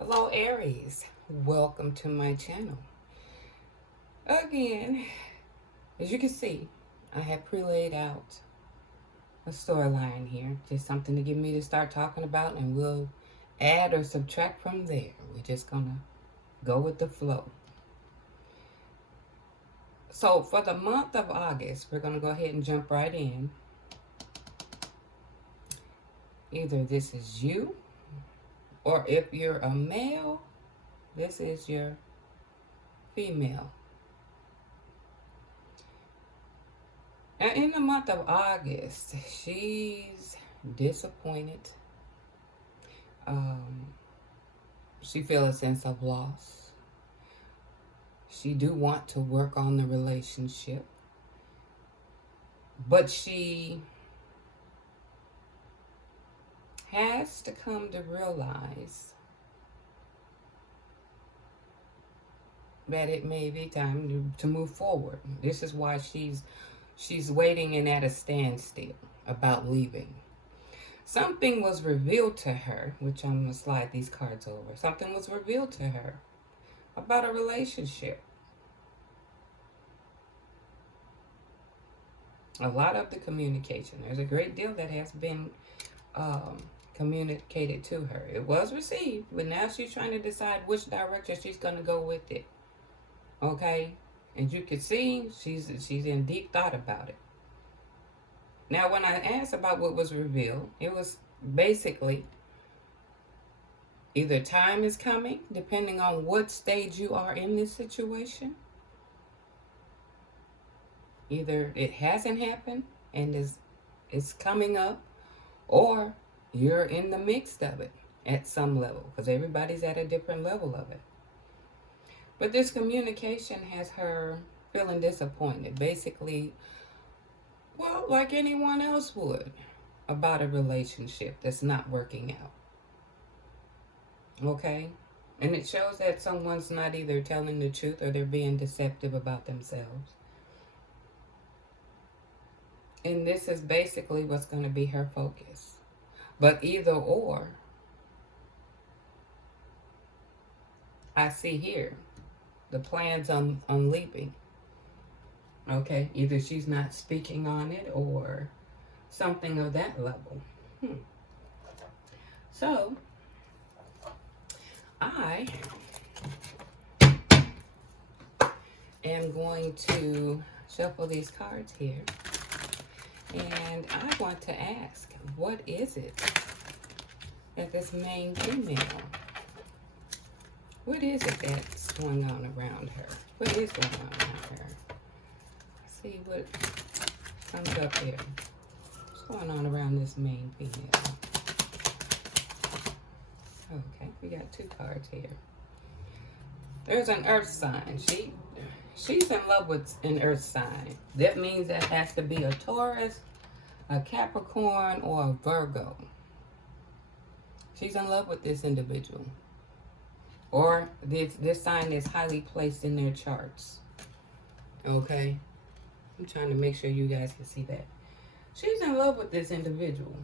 Hello Aries, welcome to my channel. Again, as you can see, I have pre-laid out a storyline here, just something to get me to start talking about, and we'll add or subtract from there. We're just gonna go with the flow. So for the month of August, we're gonna go ahead and jump right in. Either this is you, or if you're a male, this is your female. And in the month of August, she's disappointed. Um, she feels a sense of loss. She do want to work on the relationship, but she has to come to realize that it may be time to move forward. This is why she's waiting and at a standstill about leaving. Something was revealed to her, which I'm going to slide these cards over. Something was revealed to her about a relationship. A lot of the communication. There's a great deal that has been communicated to her. It was received, but now she's trying to decide which direction she's going to go with it. Okay? And you can see she's in deep thought about it. Now, when I asked about what was revealed, it was basically either time is coming, depending on what stage you are in this situation. Either it hasn't happened and it's coming up, or you're in the mix of it at some level, because everybody's at a different level of it. But this communication has her feeling disappointed, basically, well, like anyone else would, about a relationship that's not working out. Okay? And it shows that someone's not either telling the truth or they're being deceptive about themselves. And this is basically what's going to be her focus. But either or, I see here the plans on leaving. Okay, either she's not speaking on it or something of that level. So, I am going to shuffle these cards here. And I want to ask, what is it that this main female, what is it that's going on around her? What is going on around her? Let's see what comes up here. What's going on around this main female? Okay, we got two cards here. There's an earth sign. She's in love with an earth sign. That means that has to be a Taurus, a Capricorn, or a Virgo. She's in love with this individual. Or this sign is highly placed in their charts. Okay? I'm trying to make sure you guys can see that. She's in love with this individual.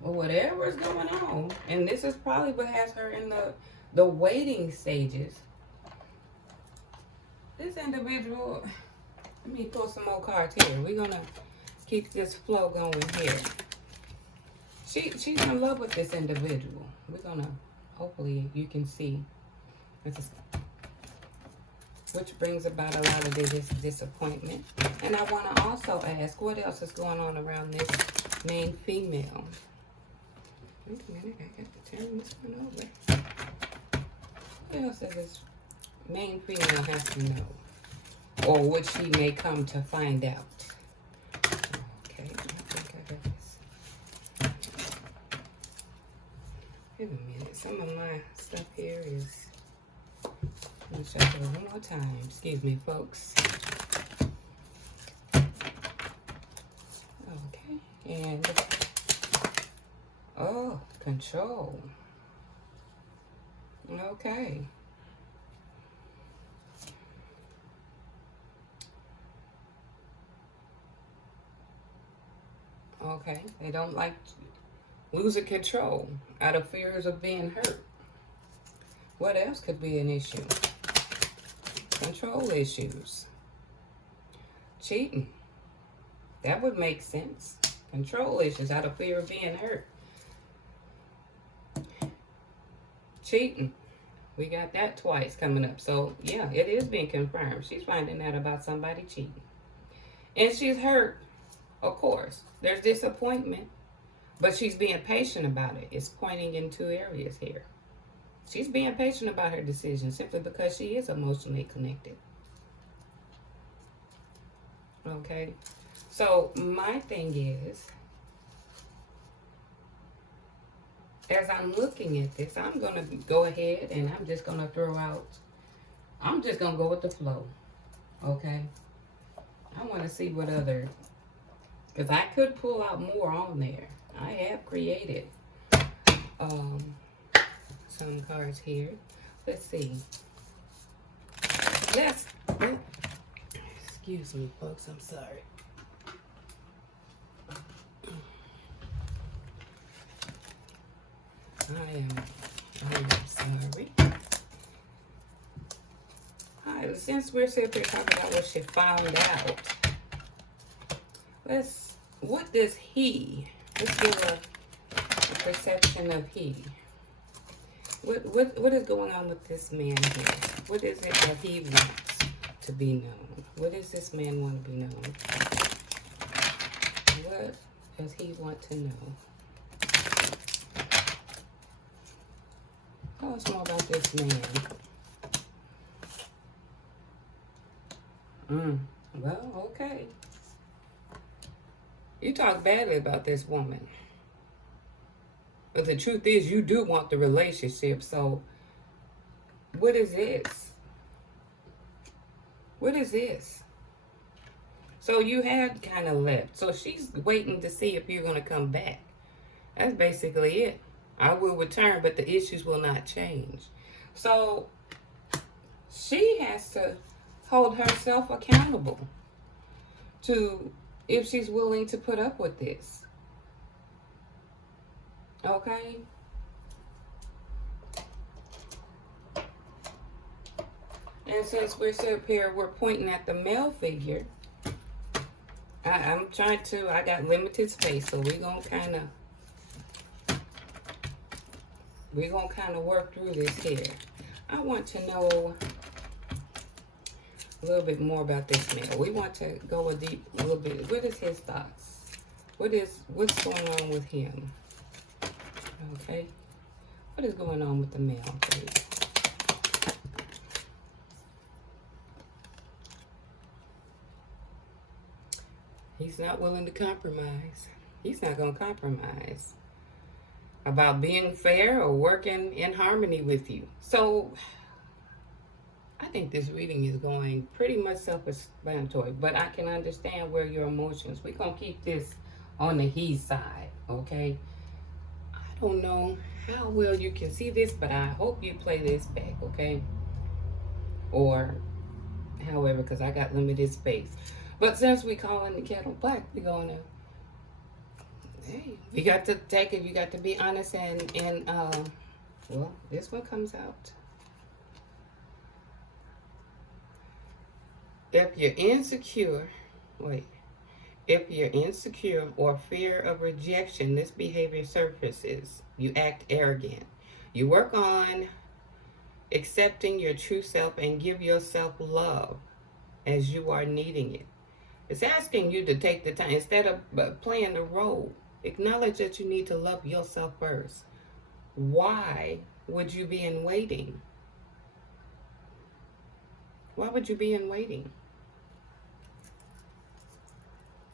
Well, whatever is going on, and this is probably what has her in the waiting stages. This individual, let me pull some more cards here. We're going to keep this flow going here. She's in love with this individual. We're going to, hopefully you can see, which brings about a lot of this disappointment. And I want to also ask, what else is going on around this main female? Wait a minute, I got to turn this one over. What else does this main female have to know? Or what she may come to find out? Okay, I think I got this. Wait a minute, some of my stuff here is... Let me shuffle it one more time. Excuse me, folks. Okay, and... Oh, control. Okay. Okay, they don't like Losing control out of fears of being hurt. What else could be an issue? Control issues. Cheating. That would make sense. Control issues out of fear of being hurt. Cheating. We got that twice coming up. So, yeah, it is being confirmed. She's finding out about somebody cheating. And she's hurt, of course. There's disappointment. But she's being patient about it. It's pointing in two areas here. She's being patient about her decision simply because she is emotionally connected. Okay? So, my thing is, as I'm looking at this, I'm going to go ahead and I'm just going to throw out, I'm just going to go with the flow. Okay? I want to see what other, because I could pull out more on there. I have created some cards here. Let's see. Excuse me, folks. I'm sorry. I am sorry. Alright, since we're sitting here talking about what she found out, what does he, let's give a perception of he. What is going on with this man here? What is it that he wants to be known? What does this man want to be known? What does he want to know? Tell us more about this man. Well, okay. You talk badly about this woman. But the truth is, you do want the relationship. So, what is this? What is this? So, you had kind of left. So, she's waiting to see if you're going to come back. That's basically it. I will return, but the issues will not change. So, she has to hold herself accountable to if she's willing to put up with this. Okay? And since we're up here, we're pointing at the male figure. I got limited space, so we're going to kind of work through this here. I want to know a little bit more about this male. We want to go a little bit. What is his thoughts? What's going on with him? Okay. What is going on with the male, please? He's not willing to compromise. He's not going to compromise about being fair or working in harmony with you. So, I think this reading is going pretty much self-explanatory, but I can understand where your emotions. We're going to keep this on the he side, okay? I don't know how well you can see this, but I hope you play this back, okay? Or however, because I got limited space. But since we call in the kettle black, we're going to, hey, we got to take it. You got to be honest and well, this one comes out. If you're insecure or fear of rejection, this behavior surfaces. You act arrogant. You work on accepting your true self and give yourself love as you are needing it. It's asking you to take the time, instead of playing the role, acknowledge that you need to love yourself first. Why would you be in waiting? Why would you be in waiting?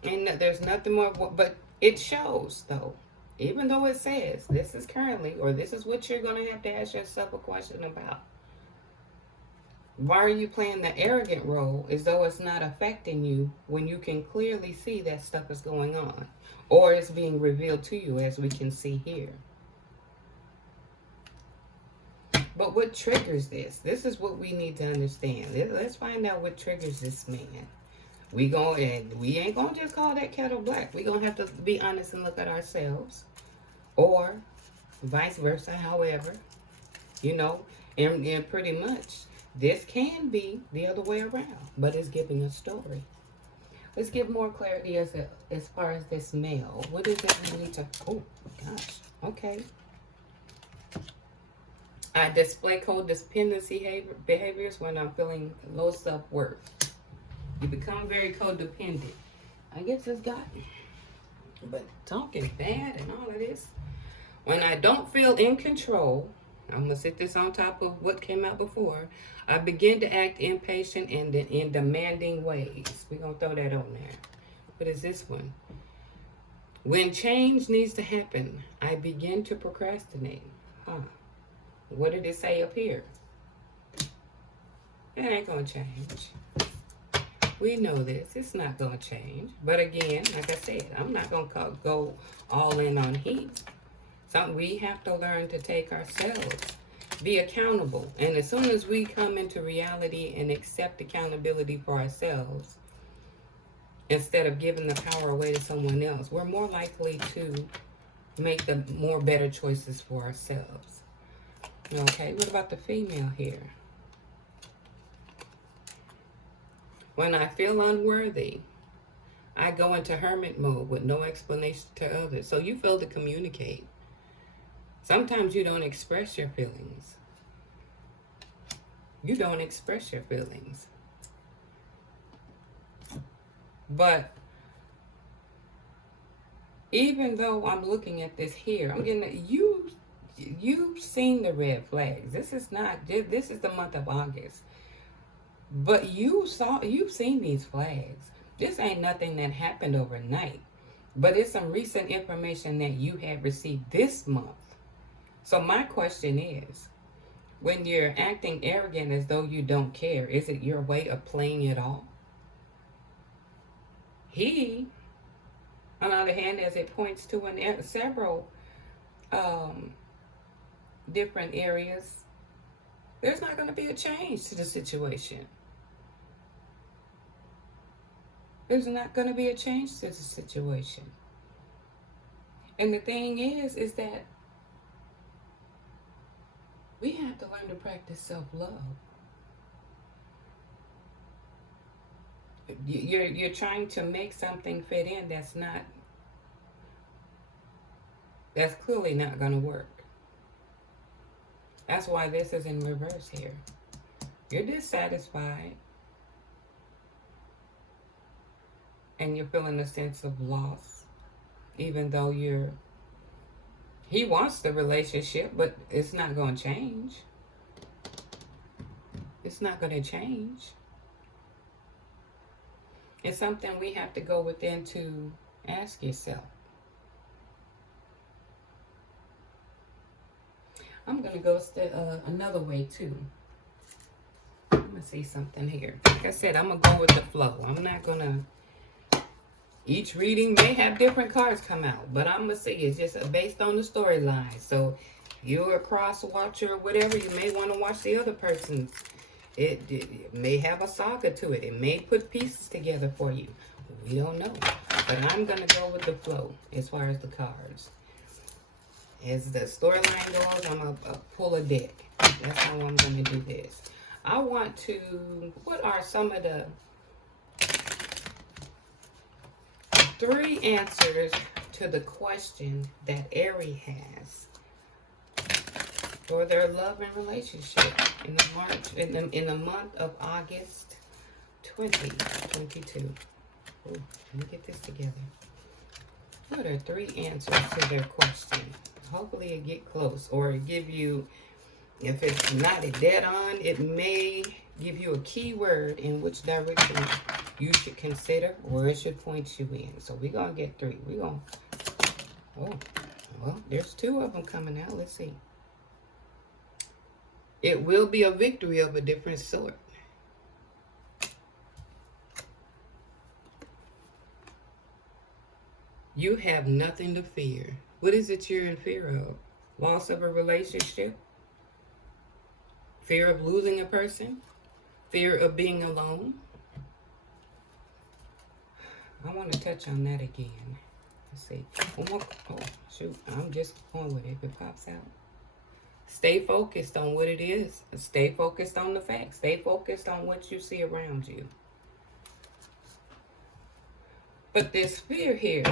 And there's nothing more, but it shows, though. Even though it says, this is currently, or this is what you're going to have to ask yourself a question about. Why are you playing the arrogant role as though it's not affecting you when you can clearly see that stuff is going on? Or it's being revealed to you, as we can see here. But what triggers this? This is what we need to understand. Let's find out what triggers this man. We ain't gonna just call that kettle black. We gonna have to be honest and look at ourselves. or vice versa, however, you know, and pretty much this can be the other way around, but it's giving a story. Let's give more clarity as far as this male. What is it we need to, oh gosh, okay. I display codependency behaviors when I'm feeling low self-worth. You become very codependent. I guess it's got, but talking bad and all of this. When I don't feel in control, I'm going to sit this on top of what came out before. I begin to act impatient and in demanding ways. We're going to throw that on there. What is this one? When change needs to happen, I begin to procrastinate. What did it say up here? It ain't going to change. We know this. It's not going to change. But again, like I said, I'm not going to go all in on heat. Something we have to learn to take ourselves. Be accountable. And as soon as we come into reality and accept accountability for ourselves, instead of giving the power away to someone else, we're more likely to make the more better choices for ourselves. Okay, what about the female here? When I feel unworthy, I go into hermit mode with no explanation to others. So you fail to communicate. Sometimes you don't express your feelings. You don't express your feelings. But even though I'm looking at this here, I'm getting you've seen the red flags. This is the month of August. But you've seen these flags. This ain't nothing that happened overnight. But it's some recent information that you had received this month. So my question is, when you're acting arrogant as though you don't care, is it your way of playing it off? He, on the other hand, as it points to in several different areas, there's not going to be a change to the situation. There's not going to be a change to the situation. And the thing is that we have to learn to practice self-love. You're trying to make something fit in that's clearly not going to work. That's why this is in reverse here. You're dissatisfied. And you're feeling a sense of loss. Even though he wants the relationship, but it's not going to change. It's not going to change. It's something we have to go within to ask yourself. I'm going to go another way too. I'm going to see something here. Like I said, I'm going to go with the flow. I'm not going to... Each reading may have different cards come out, but I'm going to see it's just based on the storyline. So you're a cross watcher or whatever, you may want to watch the other person's. It may have a saga to it. It may put pieces together for you. We don't know. But I'm going to go with the flow as far as the cards. As the storyline goes, I'm going to pull a deck. That's how I'm going to do this. I want to... What are some of the 3 answers to the question that Aries has for their love and relationship in the month of August 2022. Ooh, let me get this together. What are 3 answers to their question? Hopefully it get close, or it give you, if it's not a dead on, it may give you a key word in which direction you should consider, or it should point you in. So we're going to get 3. We're going to, oh, well, there's 2 of them coming out. Let's see. It will be a victory of a different sort. You have nothing to fear. What is it you're in fear of? Loss of a relationship? Fear of losing a person? Fear of being alone? I want to touch on that again. Let's see. One more. Oh, shoot. I'm just going with it if it pops out. Stay focused on what it is. Stay focused on the facts. Stay focused on what you see around you. But this fear here,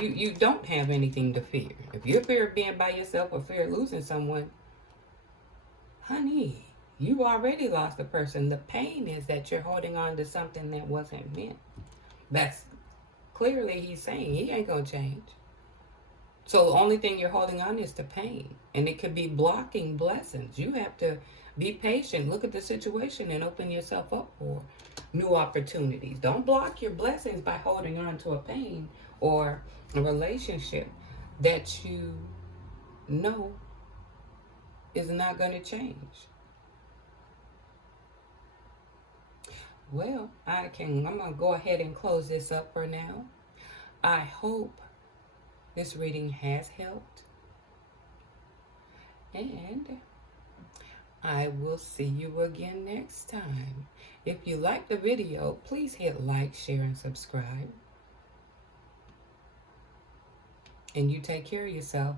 you don't have anything to fear. If you're fear of being by yourself or fear of losing someone, honey, you already lost a person. The pain is that you're holding on to something that wasn't meant. That's clearly he's saying he ain't gonna change. So the only thing you're holding on is the pain. And it could be blocking blessings. You have to be patient. Look at the situation and open yourself up for new opportunities. Don't block your blessings by holding on to a pain or a relationship that you know is not going to change. Well, I'm going to go ahead and close this up for now. I hope this reading has helped. And I will see you again next time. If you like the video, please hit like, share, and subscribe. And you take care of yourself.